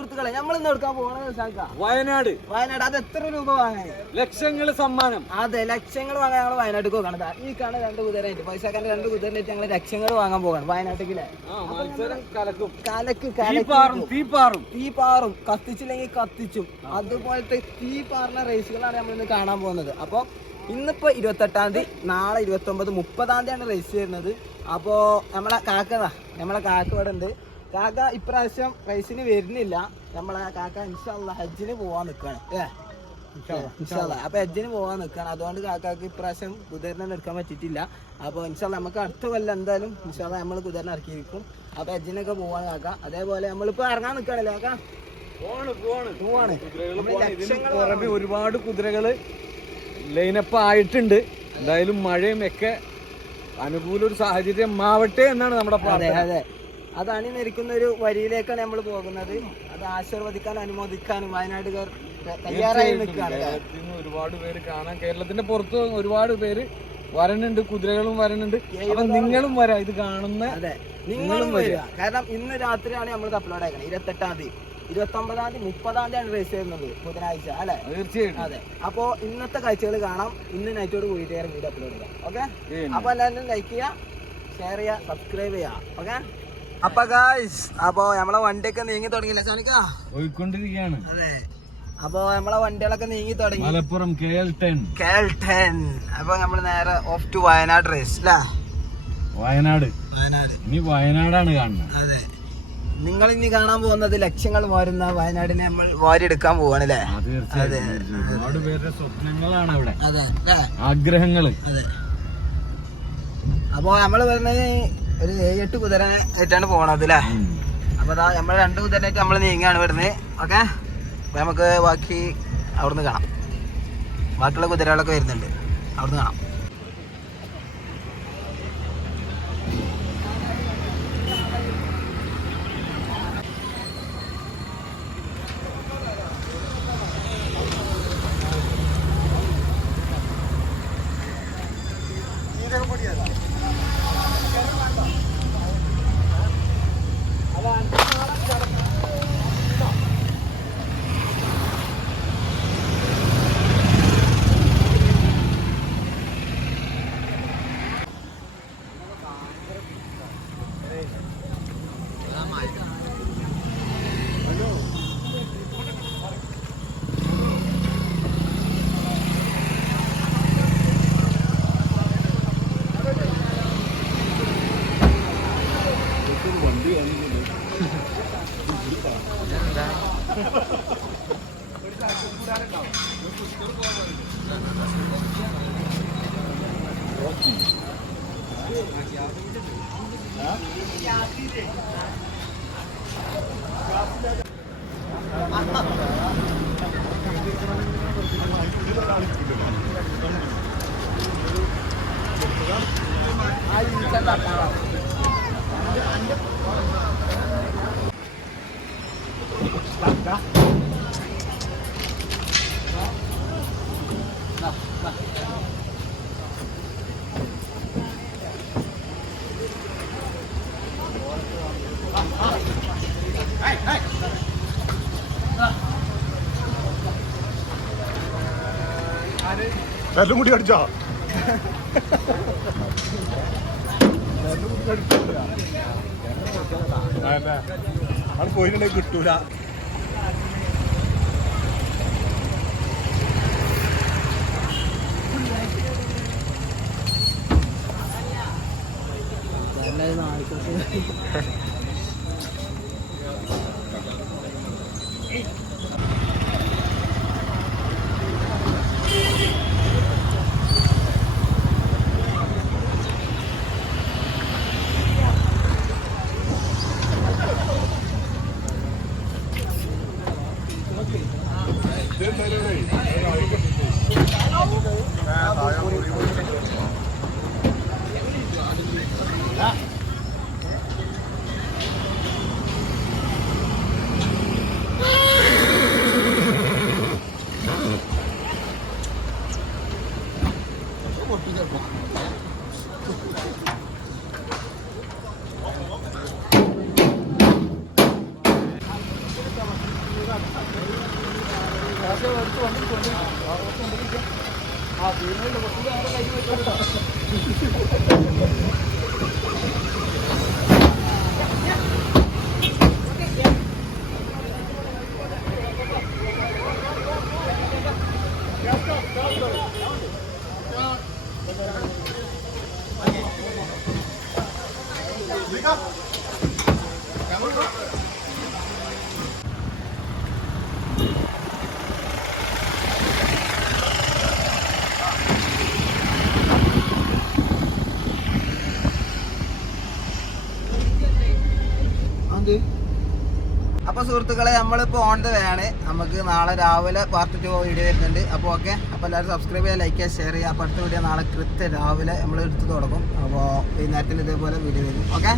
സുഹൃത്തുക്കളെ നമ്മൾ ഇന്ന് എടുക്കാൻ പോകുന്നത് വയനാട്. അത് എത്ര രൂപ വാങ്ങാൻ? ലക്ഷങ്ങൾ സമ്മാനം. അതെ, ലക്ഷങ്ങൾ വാങ്ങാൻ ഞങ്ങൾ വയനാട്ടിൽ പോകണത്. ഈ കാണുന്ന 2 കുതിരയായിട്ട് പൈസക്കാരൻ്റെ 2 കുതിരനായിട്ട് ഞങ്ങൾ ലക്ഷങ്ങൾ വാങ്ങാൻ പോകണം വയനാട്ടിലെ. തീ പാറും, കത്തിച്ചില്ലെങ്കിൽ കത്തിച്ചും, അതുപോലത്തെ തീ പാറുന്ന റേസുകളാണ് നമ്മൾ ഇന്ന് കാണാൻ പോകുന്നത്. അപ്പോൾ ഇന്നിപ്പോ 28-ാം തീയതി, നാളെ 29, 30-ാം തീയതിയാണ് റേസ് വരുന്നത്. അപ്പോ നമ്മളെ കാക്ക ഇവിടെ ഉണ്ട്. കാക്ക ഇപ്രാവശ്യം റേസിന് വരുന്നില്ല. നമ്മളെ കാക്ക ഇൻഷാ അല്ലാഹ് ഹജ്ജിന് പോവാൻ നിൽക്കാണ്. അപ്പൊ ഹജ്ജിന് പോവാൻ നിൽക്കാണ്. അതുകൊണ്ട് കാക്കാക്ക് ഇപ്രാവശ്യം കുതിരനെ എടുക്കാൻ പറ്റിയിട്ടില്ല. അപ്പൊ ഇൻഷാ അല്ലാഹ് നമുക്ക് അടുത്ത കൊല്ലം എന്തായാലും ഇൻഷാ അല്ലാഹ് നമ്മൾ കുതിരനെ ഇറക്കിയിരിക്കും. അപ്പൊ ഹജ്ജിനൊക്കെ പോവാൻ കാക്ക. അതേപോലെ നമ്മളിപ്പോ ഇറങ്ങാൻ നിൽക്കാണല്ലോ കാക്ക. പോവാണ്. ഒരുപാട് കുതിരകള് ലൈനപ്പ് ആയിട്ടുണ്ട്. എന്തായാലും മഴയും ഒക്കെ അനുകൂല ഒരു സാഹചര്യം ആവട്ടെ എന്നാണ് നമ്മുടെ പ്രാർത്ഥന. അതെ, അത് അണിനിരിക്കുന്ന ഒരു വരിയിലേക്കാണ് നമ്മൾ പോകുന്നത്. അത് ആശീർവദിക്കാനും അനുമോദിക്കാനും വയനാട്ടുകാർ തയ്യാറായി നിൽക്കുകയാണ്. ഒരുപാട് പേര് കാണാൻ, കേരളത്തിന്റെ പുറത്ത് ഒരുപാട് പേര് വരണുണ്ട്, കുതിരകളും വരണുണ്ട്. അപ്പൊ നിങ്ങളും വരാം, ഇത് കാണുന്ന. അതെ, നിങ്ങളും വരിക. കാരണം ഇന്ന് രാത്രിയാണ് നമ്മൾ അപ്ലോഡ് ആക്കുന്നത്. 28-ാം തീയതി, 29-ാം തീയതി, 30-ാം തീയതിയാണ് റേസ് ചെയ്യുന്നത്, ബുധനാഴ്ച അല്ലെ? തീർച്ചയായിട്ടും. അതെ, അപ്പോ ഇന്നത്തെ കാഴ്ചകൾ കാണാം. ഇന്ന് നൈറ്റോട് കൂടിയിട്ട് വീഡിയോ അപ്ലോഡ് ചെയ്യാം. ഓക്കെ, അപ്പൊ എല്ലാവരും ലൈക്ക് ചെയ്യുക, ഷെയർ ചെയ്യുക, സബ്സ്ക്രൈബ് ചെയ്യുക. ഓക്കെ, അപ്പൊ ഗായ്സ്, അപ്പൊ നമ്മളെ വണ്ടിയൊക്കെ നീങ്ങി തുടങ്ങിയില്ല സോനിക്ക? പോയിക്കൊണ്ടിരിക്കുകയാണ്. അതെ, അപ്പൊ നമ്മളെ വണ്ടികളൊക്കെ നീങ്ങി തുടങ്ങി. മലപ്പുറം KL10. അപ്പൊ നമ്മള് നേരെ ഓഫ് ടു വയനാട് റേസ് അല്ലേ? വയനാട് ഇനി വയനാടാണ് കാണുന്നത്. അതെ, നിങ്ങൾ ഇനി കാണാൻ പോകുന്നത് ലക്ഷങ്ങൾ വാരുന്ന വയനാടിനെ നമ്മൾ വാരിയെടുക്കാൻ പോവാണ് അല്ലേ? ഒരുപാട് പേരുടെ സ്വപ്നങ്ങളാണ് അവിടെ. അതെ, ആഗ്രഹങ്ങള്. അതെ, അപ്പൊ നമ്മള് വരുന്നത് ഒരു 7-8 കുതിര ആയിട്ടാണ് പോണത് അല്ലേ? അപ്പൊ നമ്മൾ 2 കുതിരനായിട്ട് നമ്മൾ നീങ്ങാണ് വരുന്നത്. ഓക്കെ, അപ്പൊ നമുക്ക് ബാക്കി അവിടുന്ന് കാണാം. ബാക്കിയുള്ള കുതിരകളൊക്കെ വരുന്നുണ്ട്, അവിടുന്ന് കാണാം. എല്ലാം കൂടി അടിച്ചോ? അത് പോയിട്ടുണ്ടെങ്കിൽ കിട്ടൂല. അപ്പൊ സുഹൃത്തുക്കളെ, നമ്മളിപ്പോ ഓൺ ദ വേ ആണ്. നമുക്ക് നാളെ രാവിലെ പാർട്ട് 2 വീഡിയോ വരുന്നുണ്ട്. അപ്പോൾ ഓക്കെ, അപ്പോൾ എല്ലാവരും സബ്സ്ക്രൈബ് ചെയ്യുക, ലൈക്ക് ചെയ്യുക, ഷെയർ ചെയ്യുക. അപ്പോൾ അടുത്ത വീഡിയോ നാളെ കൃത്യം രാവിലെ നമ്മൾ എടുത്ത് തുടങ്ങും. അപ്പോൾ വൈകുന്നേരത്തിൽ ഇതേപോലെ വീഡിയോ വരും. ഓക്കെ.